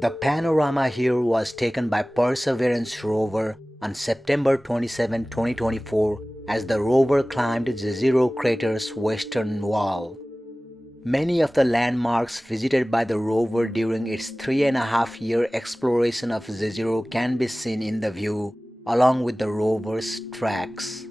The panorama here was taken by Perseverance rover on September 27, 2024 as the rover climbed Jezero crater's western wall. Many of the landmarks visited by the rover during its 3.5-year exploration of Jezero can be seen in the view along with the rover's tracks.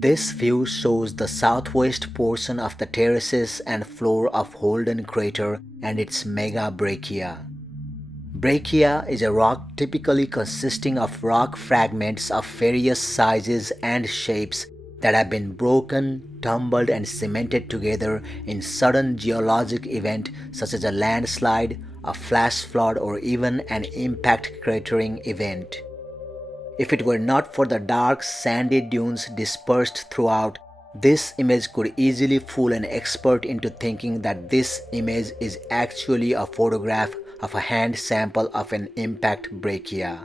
This view shows the southwest portion of the terraces and floor of Holden crater and its mega breccia. Breccia is a rock typically consisting of rock fragments of various sizes and shapes that have been broken, tumbled and cemented together in sudden geologic event such as a landslide, a flash flood or even an impact cratering event. If it were not for the dark sandy dunes dispersed throughout, this image could easily fool an expert into thinking that this image is actually a photograph of a hand sample of an impact breccia.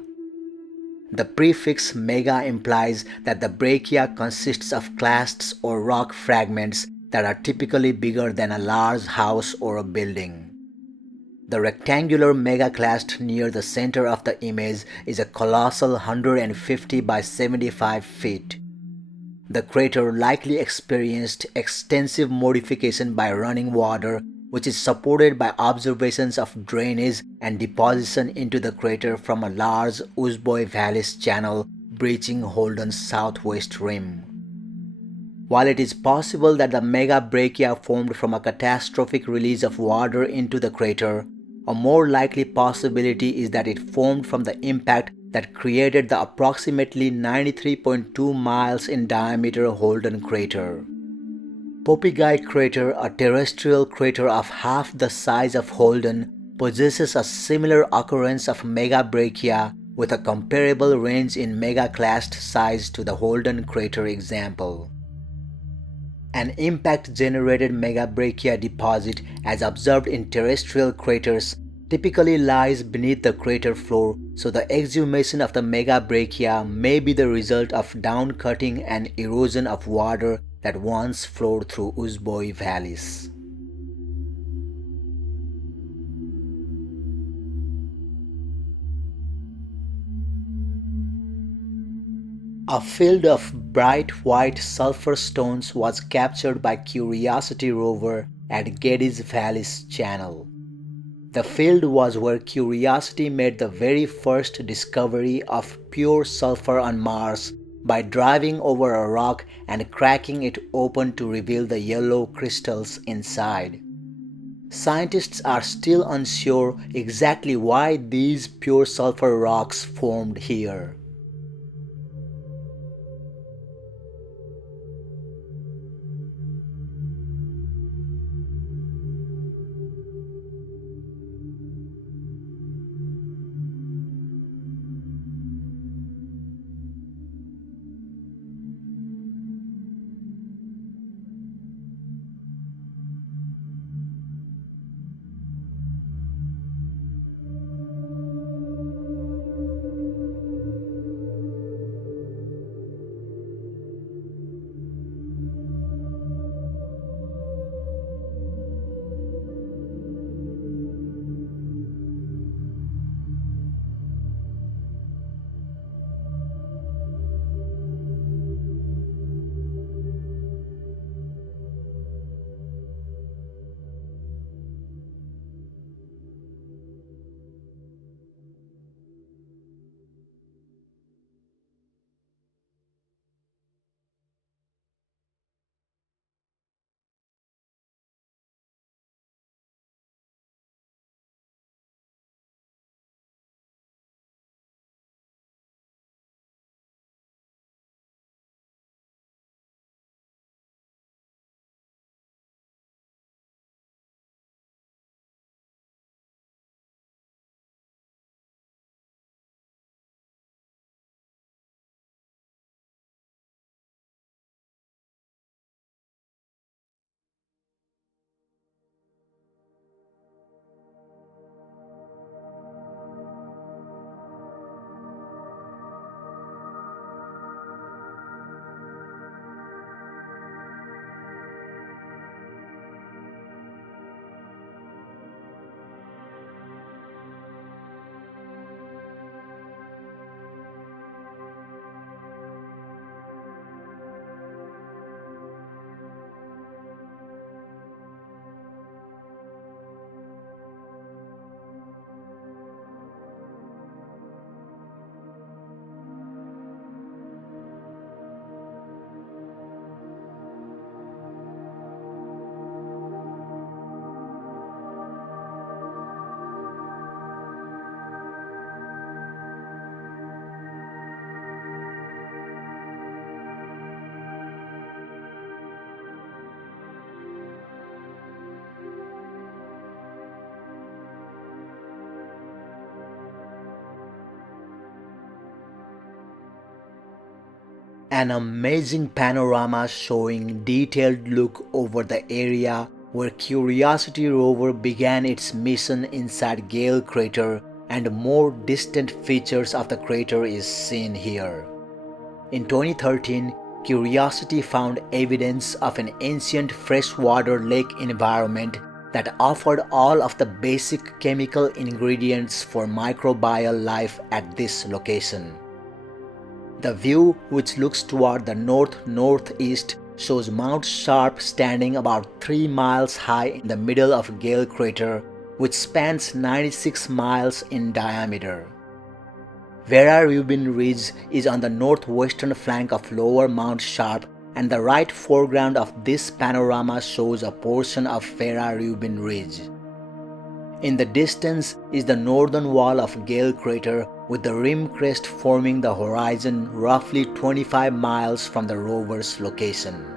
The prefix mega implies that the breccia consists of clasts or rock fragments that are typically bigger than a large house or a building. The rectangular megaclast near the center of the image is a colossal 150 by 75 feet. The crater likely experienced extensive modification by running water, which is supported by observations of drainage and deposition into the crater from a large Valles channel breaching Holden's southwest rim. While it is possible that the mega breccia formed from a catastrophic release of water into the crater, a more likely possibility is that it formed from the impact that created the approximately 93.2 miles in diameter Holden crater. Poppyguy crater, a terrestrial crater of half the size of Holden, possesses a similar occurrence of megabreccia with a comparable range in megaclast size to the Holden crater example. An impact-generated megabreccia deposit, as observed in terrestrial craters, typically lies beneath the crater floor, so the exhumation of the megabreccia may be the result of downcutting and erosion of water that once flowed through Valles. A field of bright white sulfur stones was captured by Curiosity rover at Geddes Valles Channel. The field was where Curiosity made the very first discovery of pure sulfur on Mars by driving over a rock and cracking it open to reveal the yellow crystals inside. Scientists are still unsure exactly why these pure sulfur rocks formed here. An amazing panorama showing detailed look over the area where Curiosity rover began its mission inside Gale crater, and more distant features of the crater is seen here. In 2013, Curiosity found evidence of an ancient freshwater lake environment that offered all of the basic chemical ingredients for microbial life at this location. The view, which looks toward the north-northeast, shows Mount Sharp standing about 3 miles high in the middle of Gale crater, which spans 96 miles in diameter. Vera Rubin Ridge is on the northwestern flank of Lower Mount Sharp, and the right foreground of this panorama shows a portion of Vera Rubin Ridge. In the distance is the northern wall of Gale crater, with the rim crest forming the horizon roughly 25 miles from the rover's location.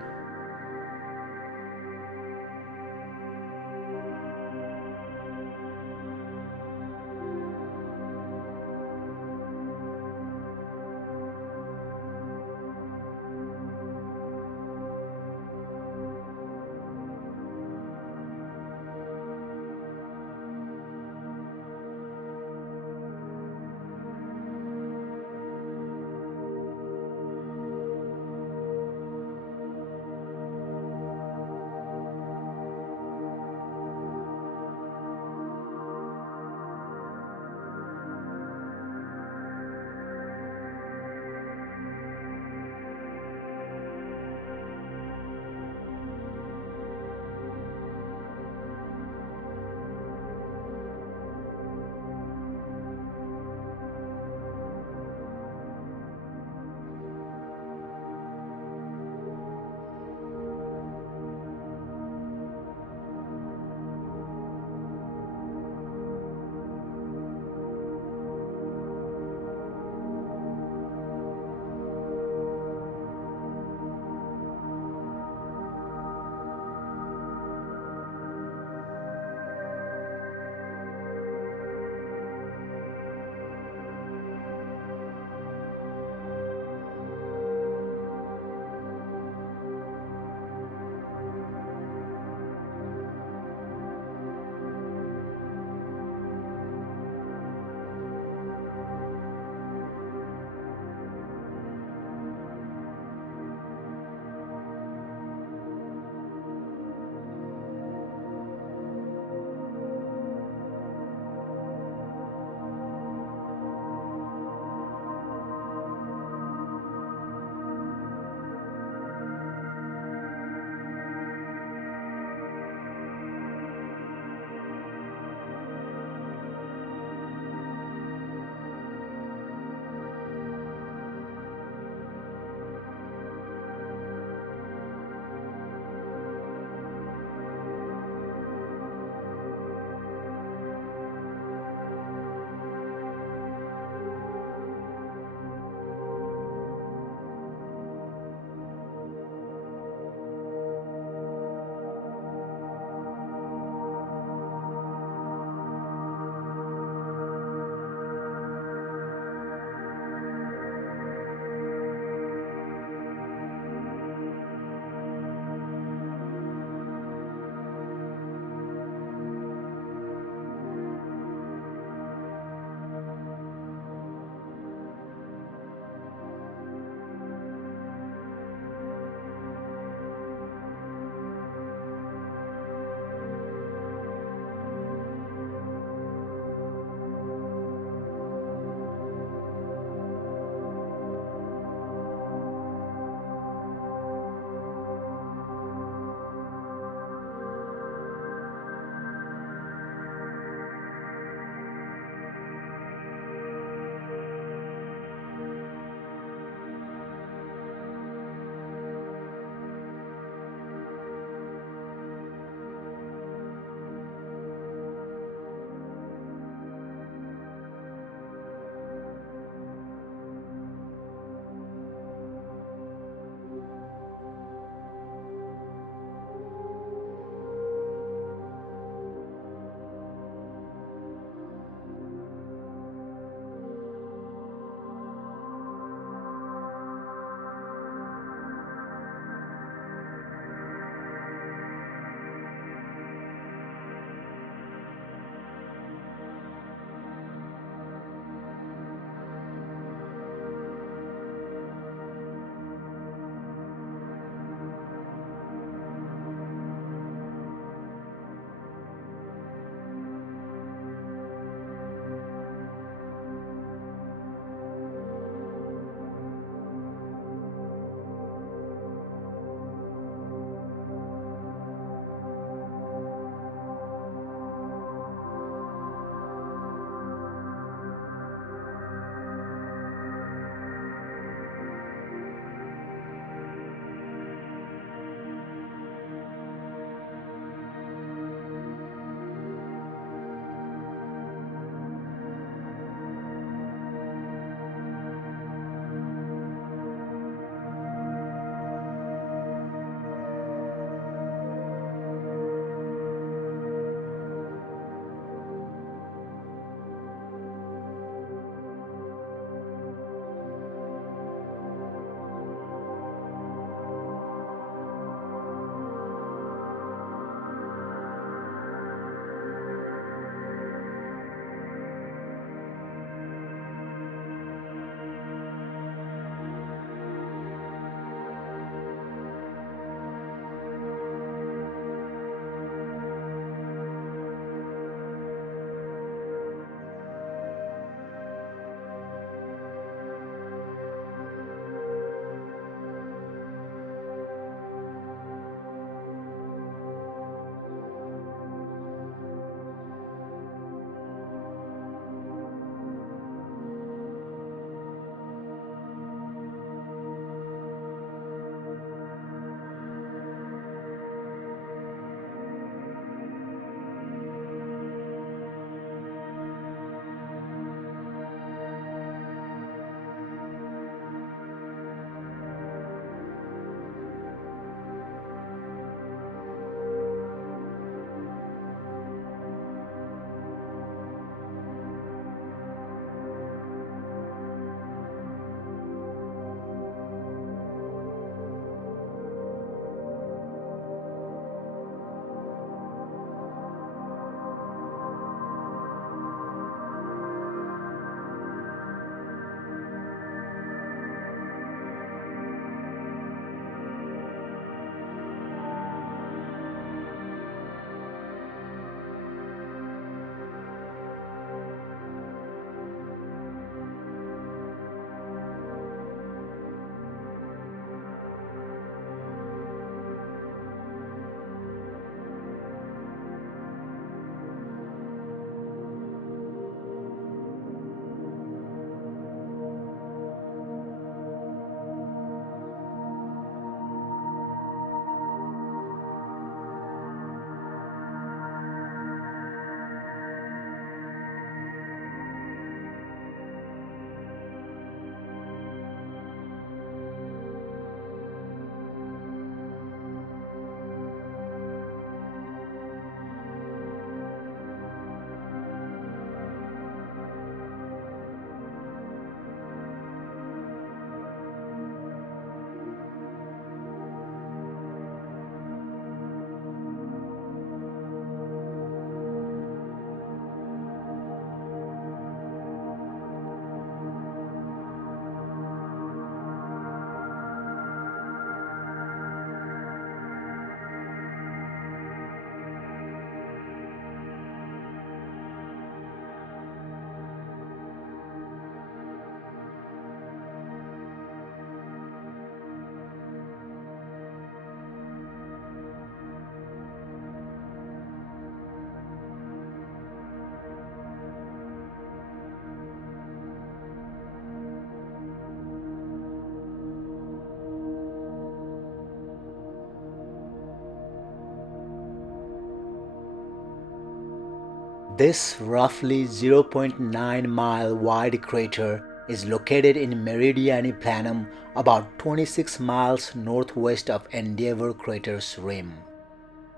This roughly 0.9-mile wide crater is located in Meridiani Planum, about 26 miles northwest of Endeavour crater's rim.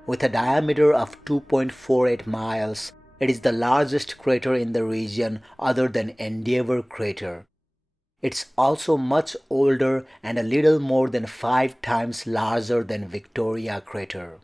With a diameter of 2.48 miles, it is the largest crater in the region other than Endeavour crater. It's also much older and a little more than 5 times larger than Victoria crater.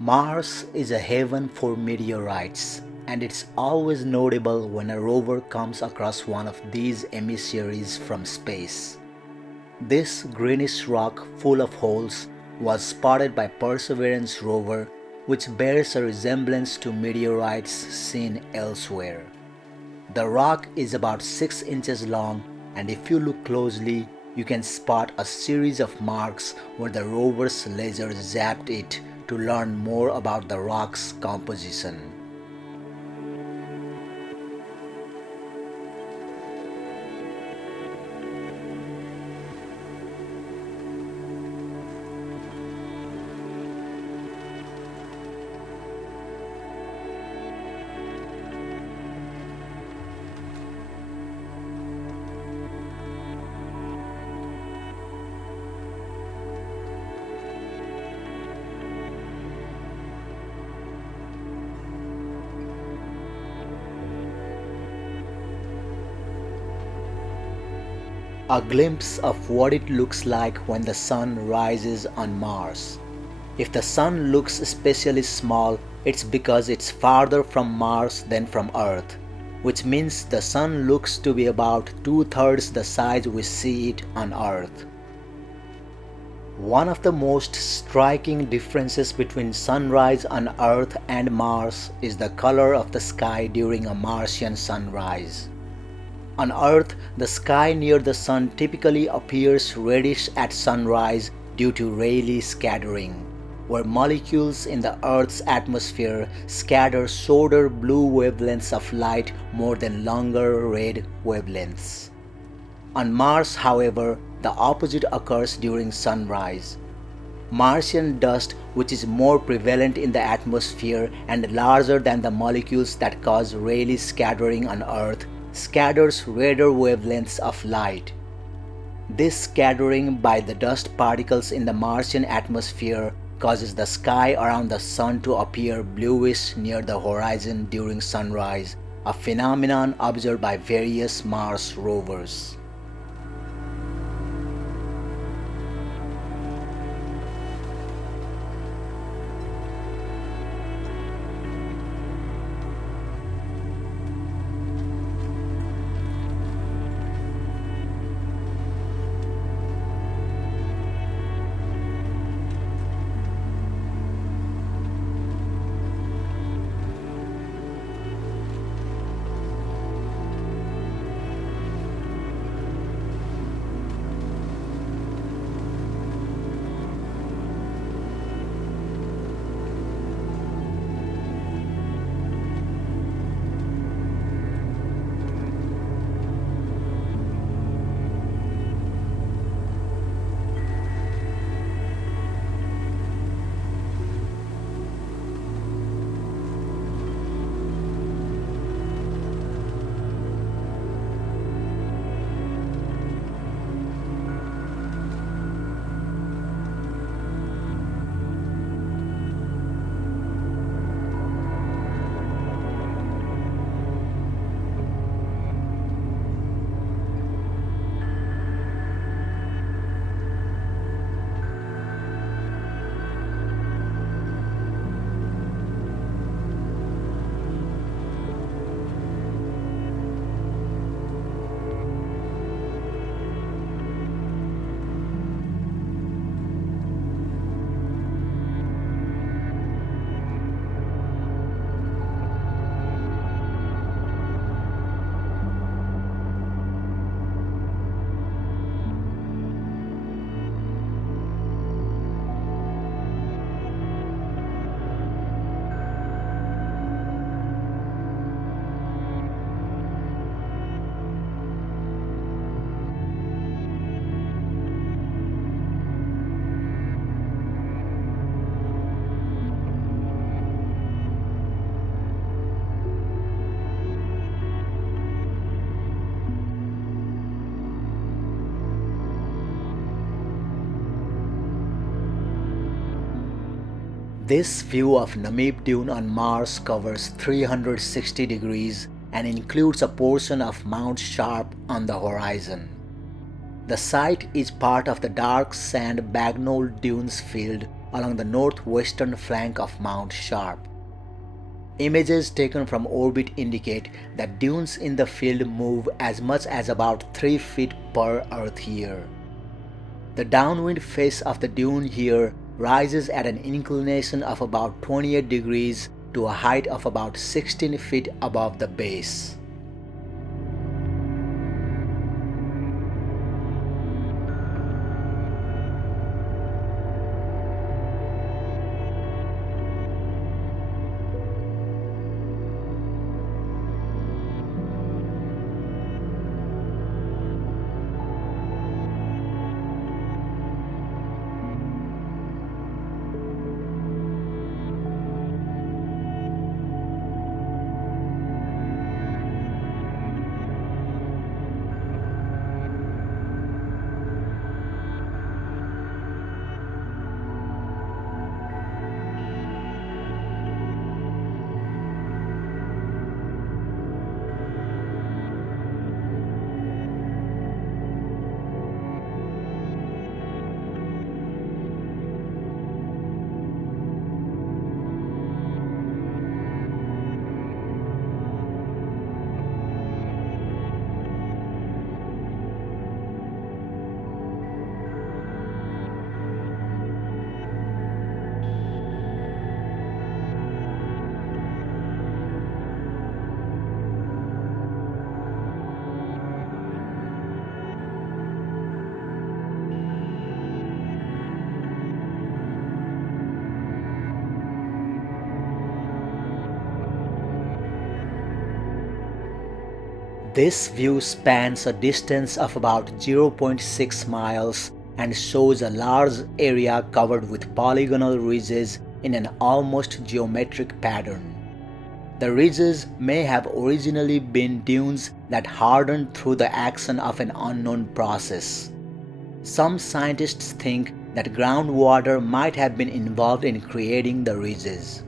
Mars is a haven for meteorites, and it's always notable when a rover comes across one of these emissaries from space. This greenish rock full of holes was spotted by Perseverance rover, which bears a resemblance to meteorites seen elsewhere. The rock is about 6 inches long, and if you look closely, you can spot a series of marks where the rover's laser zapped it to learn more about the rock's composition. A glimpse of what it looks like when the sun rises on Mars. If the sun looks especially small, it's because it's farther from Mars than from Earth, which means the sun looks to be about 2/3 the size we see it on Earth. One of the most striking differences between sunrise on Earth and Mars is the color of the sky during a Martian sunrise. On Earth, the sky near the sun typically appears reddish at sunrise due to Rayleigh scattering, where molecules in the Earth's atmosphere scatter shorter blue wavelengths of light more than longer red wavelengths. On Mars, however, the opposite occurs during sunrise. Martian dust, which is more prevalent in the atmosphere and larger than the molecules that cause Rayleigh scattering on Earth, scatters redder wavelengths of light. This scattering by the dust particles in the Martian atmosphere causes the sky around the sun to appear bluish near the horizon during sunrise, a phenomenon observed by various Mars rovers. This view of Namib Dune on Mars covers 360 degrees and includes a portion of Mount Sharp on the horizon. The site is part of the dark sand Bagnol Dunes field along the northwestern flank of Mount Sharp. Images taken from orbit indicate that dunes in the field move as much as about 3 feet per Earth year. The downwind face of the dune here rises at an inclination of about 28 degrees to a height of about 16 feet above the base. This view spans a distance of about 0.6 miles and shows a large area covered with polygonal ridges in an almost geometric pattern. The ridges may have originally been dunes that hardened through the action of an unknown process. Some scientists think that groundwater might have been involved in creating the ridges.